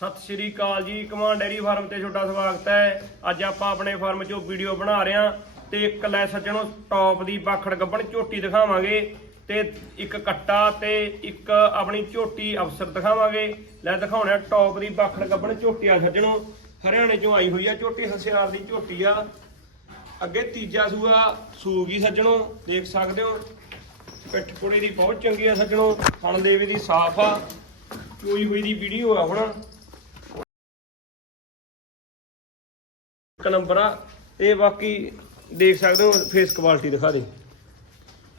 ਸਤਿ ਸ਼੍ਰੀ ਅਕਾਲ ਜੀ command dairy farm ਤੇ ਤੁਹਾਡਾ ਸਵਾਗਤ ਹੈ। ਅੱਜ ਆਪਾਂ ਆਪਣੇ ਫਾਰਮ 'ਚੋਂ ਵੀਡੀਓ ਬਣਾ ਰਹੇ ਹਾਂ ਤੇ ਇੱਕ ਲੈ ਸੱਜਣੋ ਟੌਪ ਦੀ ਬਾਖੜ ਗੱਬਣ ਝੋਟੀ ਦਿਖਾਵਾਂਗੇ ਤੇ ਇੱਕ ਕੱਟਾ ਤੇ ਇੱਕ ਆਪਣੀ ਝੋਟੀ ਅਫਸਰ ਦਿਖਾਵਾਂਗੇ। ਲੈ ਦਿਖਾਉਣਾ ਟੌਪ ਦੀ ਬਾਖੜ ਗੱਬਣ ਝੋਟੀ ਆ ਸੱਜਣੋ। ਹਰਿਆਣੇ 'ਚੋਂ ਆਈ ਹੋਈ ਆ ਝੋਟੀ, ਹਸਿਆਰ ਦੀ ਝੋਟੀ ਆ। ਅੱਗੇ ਤੀਜਾ ਸੂਆ ਸੂਗੀ ਸੱਜਣੋ, ਦੇਖ ਸਕਦੇ ਹੋ। ਪਿੱਠ ਪੁੜੇ ਦੀ ਬਹੁਤ ਚੰਗੀ ਆ ਸੱਜਣੋ। ਥਣ ਦੇਵੀ ਦੀ ਸਾਫ਼ ਆ। ਚੋਈ ਹੋਈ ਦੀ ਵੀਡੀਓ ਆ ਹੁਣ। ਇੱਕ ਨੰਬਰ ਆ ਤੇ ਬਾਕੀ ਦੇਖ ਸਕਦੇ ਹੋ ਫੇਸ ਕੁਆਲਿਟੀ ਦਿਖਾ ਦੇ।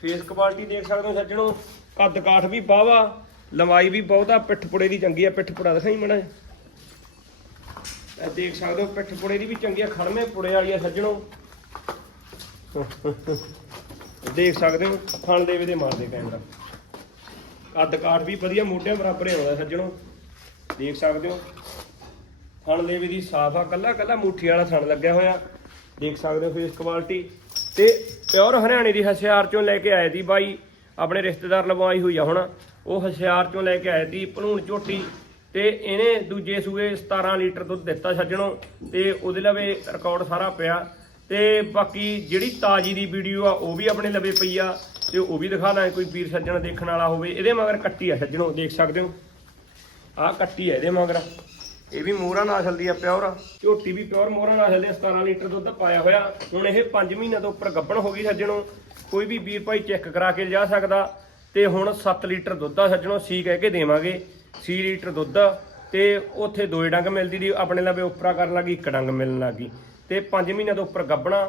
ਫੇਸ ਕੁਆਲਿਟੀ ਦੇਖ ਸਕਦੇ ਹੋ ਸੱਜਣੋ, ਕੱਦ ਕਾਠ ਵੀ ਬਾਵਾ ਲੰਬਾਈ ਵੀ ਬਹੁਤ ਆ, ਪਿੱਠ ਪੁੜੇ ਦੀ ਚੰਗੀ ਆ, ਪਿੱਠ ਪੁੜਾ ਦਿਖਾਈ ਮੜਾ ਇਹ ਦੇਖ ਸਕਦੇ ਹੋ, ਪਿੱਠ ਪੁੜੇ ਦੀ ਵੀ ਚੰਗੀ ਆ ਖੜਮੇ ਪੁੜੇ ਵਾਲੀ ਆ ਸੱਜਣੋ। ਦੇਖ ਸਕਦੇ ਹੋ, ਥਣ ਦੇ ਵੀ ਦੇ ਮਾਰਦੇ ਕੈਮਰਾ ਕੱਦ ਕਾਠ ਵੀ ਵਧੀਆ, ਮੋਢਿਆਂ ਬਰਾਬਰ ਆਉਂਦਾ ਸੱਜਣੋ। ਦੇਖ ਸਕਦੇ ਹੋ ਥਣ ਲੇਵੇ ਦੀ ਸਾਫ਼ ਆ, ਕੱਲਾ ਕੱਲਾ ਮੁੱਠੀ ਵਾਲਾ ਥਣ ਲੱਗਿਆ ਹੋਇਆ। ਦੇਖ ਸਕਦੇ ਹੋ ਫੇਸ ਕੁਆਲਿਟੀ ਤੇ ਪਿਓਰ ਹਰਿਆਣੇ ਦੀ ਹਸਿਆਰ ਚੋਂ ਲੈ ਕੇ ਆਏ ਦੀ ਬਾਈ, ਆਪਣੇ ਰਿਸ਼ਤੇਦਾਰ ਲਵਾਈ ਹੋਈ ਆ ਹੁਣ। ਉਹ ਹਸਿਆਰ ਚੋਂ ਲੈ ਕੇ ਆਏ ਦੀ ਭਲੂਣ ਝੋਟੀ ਤੇ ਇਹਨੇ ਦੂਜੇ ਸੂਏ 17 ਲੀਟਰ ਦੁੱਧ ਦਿੱਤਾ ਛੱਜਣੋ ਤੇ ਉਹਦੇ ਲਵੇ ਰਿਕਾਰਡ ਸਾਰਾ ਪਿਆ। ਤੇ ਬਾਕੀ ਜਿਹੜੀ ਤਾਜੀ ਦੀ ਵੀਡੀਓ ਆ, ਉਹ ਵੀ ਆਪਣੇ ਲਵੇ ਪਈ ਆ ਤੇ ਉਹ ਵੀ ਦਿਖਾ ਦਾਂ ਕੋਈ ਵੀਰ ਸੱਜਣ ਦੇਖਣ ਵਾਲਾ ਹੋਵੇ। ਇਹਦੇ ਮਗਰ ਕੱਟੀ ਆ ਛੱਜਣੋ, ਦੇਖ ਸਕਦੇ ਹੋ। ਆਹ ਕੱਟੀ ਆ ਇਹਦੇ ਮਗਰ। ਇਹ ਵੀ ਮੋਹਰਾ ਨਾਸਲ ਦੀ ਆ ਪਿਓਰ। ਝੋਟੀ ਵੀ ਪਿਓਰ ਮੋਹਰਾ ਨਾਸਲ ਦੀ ਆ, 17 ਲੀਟਰ ਦੁੱਧ ਪਾਇਆ ਹੋਇਆ। ਹੁਣ ਇਹ 5 ਮਹੀਨਿਆਂ ਤੋਂ ਉੱਪਰ ਗੱਬਣ ਹੋ ਗਈ ਸੱਜਣੋ। ਕੋਈ ਵੀ ਵੀਰ ਭਾਈ ਚੈੱਕ ਕਰਾ ਕੇ ਜਾ ਸਕਦਾ। ਤੇ ਹੁਣ 7 ਲੀਟਰ ਦੁੱਧ ਆ ਸੱਜਣੋ ਸੀ ਕਹਿ ਕੇ ਦੇਵਾਂਗੇ। 6 ਲੀਟਰ ਦੁੱਧ ਆ ਤੇ ਉੱਥੇ ਦੋਏ ਡੰਗ ਮਿਲਦੀ ਦੀ ਆਪਣੇ ਲਵੇ ਉਪਰਾ ਕਰਨ ਲੱਗੀ ਇੱਕ ਡੰਗ ਮਿਲਣ ਲੱਗੀ। ਤੇ 5 ਮਹੀਨਿਆਂ ਤੋਂ ਉੱਪਰ ਗੱਭਣਾ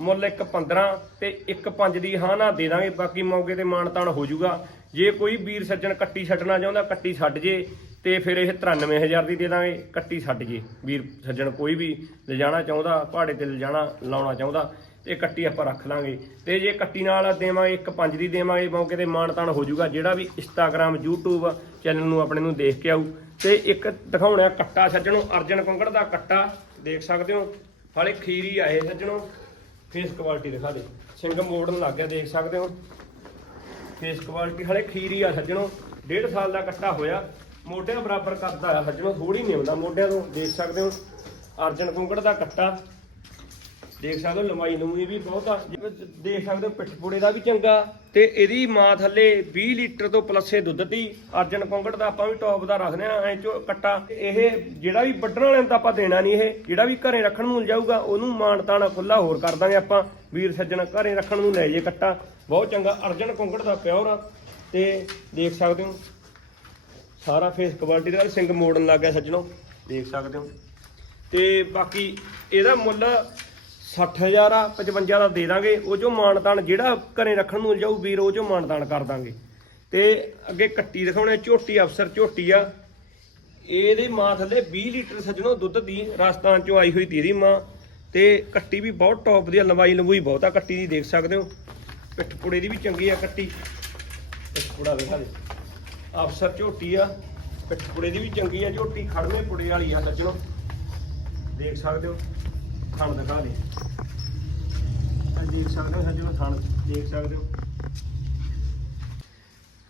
ਮੁੱਲ ਇੱਕ 15 ਤੇ ਇੱਕ 5 ਦੀ ਹਾਂ ਨਾ ਦੇ ਦਾਂਗੇ, ਬਾਕੀ ਮੌਕੇ ਤੇ ਮਾਨਤਾਨ ਹੋ ਜਾਊਗਾ। ਜੇ ਕੋਈ ਵੀਰ ਸੱਜਣ ਕੱਟੀ ਛੱਡਣਾ ਚਾਹੁੰਦਾ, ਕੱਟੀ ਛੱਡ ਜੇ ਤੇ ਫਿਰ ਇਹ 93000 ਦੀ ਦੇ ਦਾਂਗੇ, ਕੱਟੀ ਛੱਡ ਜੇ। ਵੀਰ ਸੱਜਣ ਕੋਈ ਵੀ ਲਿਜਾਣਾ ਚਾਹੁੰਦਾ, ਪਹਾੜੇ ਤੇ ਲਿਜਾਣਾ, ਲਾਉਣਾ ਚਾਹੁੰਦਾ, ਇਹ ਕੱਟੀ ਆਪਾਂ ਰੱਖ ਲਾਂਗੇ ਤੇ ਜੇ ਕੱਟੀ ਨਾਲ ਦੇਵਾਂਗੇ, ਇੱਕ 5 ਦੀ ਦੇਵਾਂਗੇ, ਮੌਕੇ ਤੇ ਮਾਨਤਾਨ ਹੋ ਜਾਊਗਾ। ਜਿਹੜਾ ਵੀ ਇੰਸਟਾਗ੍ਰam YouTube ਚੈਨਲ ਨੂੰ ਆਪਣੇ ਨੂੰ ਦੇਖ ਕੇ ਆਊ। ਤੇ ਇੱਕ ਦਿਖਾਉਣਾ, ਕੱਟਾ ਸੱਜਣੋ, ਅਰਜਨ ਕੰਗੜ ਦਾ ਕੱਟਾ, ਦੇਖ ਸਕਦੇ ਹੋ। ਹਾਲੇ ਖੀਰੀ ਆਏ ਸੱਜਣੋ। ਫੇਸ ਕੁਆਲਿਟੀ ਦਿਖਾ ਦੇ। ਸਿੰਘ ਮੋੜਨ ਲੱਗ ਗਿਆ, ਦੇਖ ਸਕਦੇ ਹੋ। ਫੇਸ ਕੁਆਲਿਟੀ ਹਲੇ ਖੀਰੀ ਆ ਸੱਜਣੋ। ਡੇਢ ਸਾਲ ਦਾ ਕੱਟਾ ਹੋਇਆ। ਮੋਢਿਆਂ ਬਰਾਬਰ ਕਰਦਾ ਆ ਸੱਜਣੋ ਥੋੜੀ ਨਹੀਂ ਹੁੰਦਾ ਮੋਢਿਆਂ ਤੋਂ, ਦੇਖ ਸਕਦੇ ਹੋ। ਅਰਜਨ ਕੁੰਗੜ ਦਾ ਕੱਟਾ। ਦੇਖ ਸਕਦੇ ਹੋ, ਲੰਬਾਈ ਲੰਮੀ ਵੀ ਬਹੁਤ ਆ। ਜਿਵੇਂ ਦੇਖ ਸਕਦੇ ਹੋ, ਪਿੱਠ ਪੂੜੇ ਦਾ ਵੀ ਚੰਗਾ। ਤੇ ਇਹਦੀ ਮਾਂ ਥੱਲੇ 20 ਲੀਟਰ ਤੋਂ ਪਲੱਸੇ ਦੁੱਧ ਦੀ। ਅਰਜਨ ਕੁੰਗੜ ਦਾ ਆਪਾਂ ਵੀ ਟੌਪ ਦਾ ਰੱਖਦੇ ਆ ਐ ਚੋ ਕੱਟਾ। ਇਹ ਜਿਹੜਾ ਵੀ ਵੱਢਣ ਵਾਲਿਆਂ ਨੂੰ ਤਾਂ ਆਪਾਂ ਦੇਣਾ ਨਹੀਂ ਇਹ। ਜਿਹੜਾ ਵੀ ਘਰੇ ਰੱਖਣ ਨੂੰ ਜਾਊਗਾ, ਉਹਨੂੰ ਮਾਣ ਤਾਣਾ ਖੁੱਲਾ ਹੋਰ ਕਰ ਦਾਂਗੇ ਆਪਾਂ। ਵੀਰ ਸੱਜਣ ਘਰੇ ਰੱਖਣ ਨੂੰ ਲੈ ਜੇ ਕੱਟਾ। ਬਹੁਤ ਚੰਗਾ, ਅਰਜਨ ਕੁੰਗੜ ਦਾ ਪਿਓਰ ਆ। ਤੇ ਦੇਖ ਸਕਦੇ ਹੋ, ਸਾਰਾ ਫੇਸ ਕੁਆਲਿਟੀ ਦਾ ਸਿੰਗ ਮੋੜਨ ਲੱਗ ਗਿਆ ਸੱਜਣੋ। ਦੇਖ ਸਕਦੇ ਹੋ। ਤੇ ਬਾਕੀ ਇਹਦਾ ਮੁੱਲ 60000 ਆ 55 ਦਾ ਦੇ ਦਾਂਗੇ। ਉਹ ਚੋਂ ਮਾਨਤਾਨ ਜਿਹੜਾ ਘਰੇ ਰੱਖਣ ਨੂੰ ਜਾਊ ਵੀਰ, ਉਹ ਚੋਂ ਮਾਨਤਾਨ ਕਰ ਦਾਂਗੇ। ਤੇ ਅੱਗੇ ਕੱਟੀ ਦਿਖਾਉਣੇ, ਝੋਟੀ ਅਫਸਰ, ਝੋਟੀ ਆ। ਇਹਦੇ ਮਾਂ ਥੱਲੇ 20 ਲੀਟਰ ਸੱਜਣੋ ਦੁੱਧ ਦੀ ਰਾਜਸਥਾਨ ਚੋਂ ਆਈ ਹੋਈ ਤੀ ਮਾਂ। ਤੇ ਕੱਟੀ ਵੀ ਬਹੁਤ ਟੌਪ ਦੀ ਆ, ਲੰਬਾਈ ਲੰਬੂਈ ਬਹੁਤ ਆ, ਕੱਟੀ ਦੀ ਦੇਖ ਸਕਦੇ ਹੋ। ਪਿੱਠ ਪੁੜੇ ਦੀ ਵੀ ਚੰਗੀ ਆ ਕੱਟੀ। ਪਿੱਠ ਪੁੜਾ ਵੇਖਾ ਦੇ। ਅਫਸਰ, ਝੋਟੀ ਆ। ਪਿੱਠ ਪੁੜੇ ਦੀ ਵੀ ਚੰਗੀ ਆ, ਝੋਟੀ ਖੜਵੇਂ ਪੁੜੇ ਵਾਲੀ ਆ ਸੱਜਣੋ। ਦੇਖ ਸਕਦੇ ਹੋ। ਥਣ ਦਿਖਾ ਦੇ ਆਹ ਦੇਖ ਸਕਦੇ ਹੋ, ਸੱਜਣੋ, ਥਣ ਦੇਖ ਸਕਦੇ ਹੋ।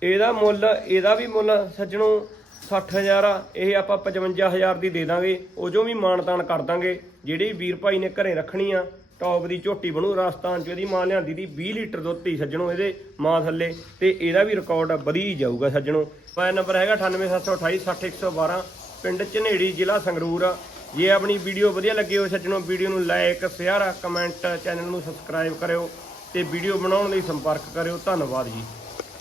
ਇਹਦਾ ਮੁੱਲ, ਇਹਦਾ ਵੀ ਮੁੱਲ ਸੱਜਣੋ 60000 ਆ। ਇਹ ਆਪਾਂ 55000 ਦੀ ਦੇ ਦਾਂਗੇ। ਉਜੋਂ ਜੋ ਵੀ ਮਾਨਤਾਨ ਕਰ ਦਾਂਗੇ। ਜਿਹੜੀ ਵੀਰ ਭਾਈ ਨੇ ਘਰੇ ਰੱਖਣੀ ਆ, ਟੌਪ ਦੀ ਝੋਟੀ ਬਣੂ, ਰਾਜਸਥਾਨ ਚ ਇਹਦੀ ਮਾਂ ਲਿਆਂਦੀ ਦੀ 20 ਲੀਟਰ ਦੁੱਧ ਹੀ ਸੱਜਣੋ ਇਹਦੇ ਮਾਂ ਥੱਲੇ। ਤੇ ਇਹਦਾ ਵੀ ਰਿਕਾਰਡ ਵਧੀ ਜਾਊਗਾ ਸੱਜਣੋ। ਮੋਬਾਈਲ ਨੰਬਰ ਹੈਗਾ 98728 60112 ਪਿੰਡ ਝਨੇੜੀ ਜ਼ਿਲ੍ਹਾ ਸੰਗਰੂਰ ਆ। ਜੇ ਆਪਣੀ ਵੀਡੀਓ ਵਧੀਆ ਲੱਗੀ ਹੋਵੇ ਸੱਜਣੋ, ਵੀਡੀਓ ਨੂੰ ਲਾਈਕ ਸ਼ੇਅਰ ਕਮੈਂਟ ਚੈਨਲ ਨੂੰ ਸਬਸਕ੍ਰਾਈਬ ਕਰਿਓ ਤੇ ਵੀਡੀਓ ਬਣਾਉਣ ਲਈ ਸੰਪਰਕ ਕਰਿਓ। ਧੰਨਵਾਦ ਜੀ।